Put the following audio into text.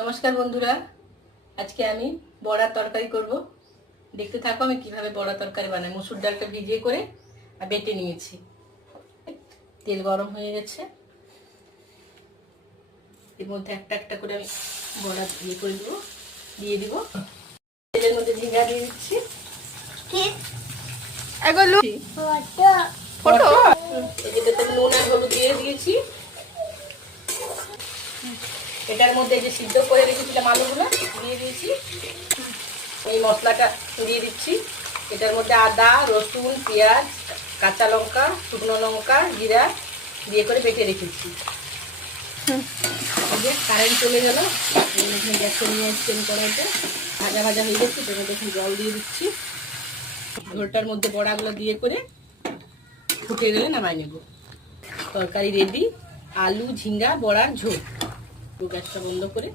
নমস্কার বন্ধুরা, আজকে আমি বড়ার তরকারি করব। দেখতে থাকো আমি কিভাবে বড়া তরকারি বানাই। মসুর ডালটা ভিজিয়ে করে আর বেটে নিয়েছি। তেল গরম হয়ে গেছে, এর মধ্যে একটা একটা করে আমি বড়া করে দেবো, দিয়ে দিব। তেলের মধ্যে ঝিঙ্গা দিয়ে দিচ্ছি। এটাতে নুন আর হলুদ দিয়ে দিয়েছি। এটার মধ্যে যে সিদ্ধ করে রেখেছিলাম আলুগুলো দিয়ে দিয়েছি। এই মশলাটা দিয়ে দিচ্ছি। এটার মধ্যে আদা, রসুন, পেঁয়াজ, কাঁচা লঙ্কা, শুকনো লঙ্কা, জিরা দিয়ে করে বেটে রেখেছি। কারেন্ট চলে গেল, গ্যাসে নিয়ে এসছি কড়াইতে। ভাজা ভাজা হয়ে গেছে, এটার মধ্যে জল দিয়ে দিচ্ছি। ঝোলটার মধ্যে বড়াগুলো দিয়ে করে ফুটে গেলে নামাই নেব। তরকারি রেডি, আলু ঝিঙ্গা বড়ার ঝোল। গ্যাসটা বন্ধ করে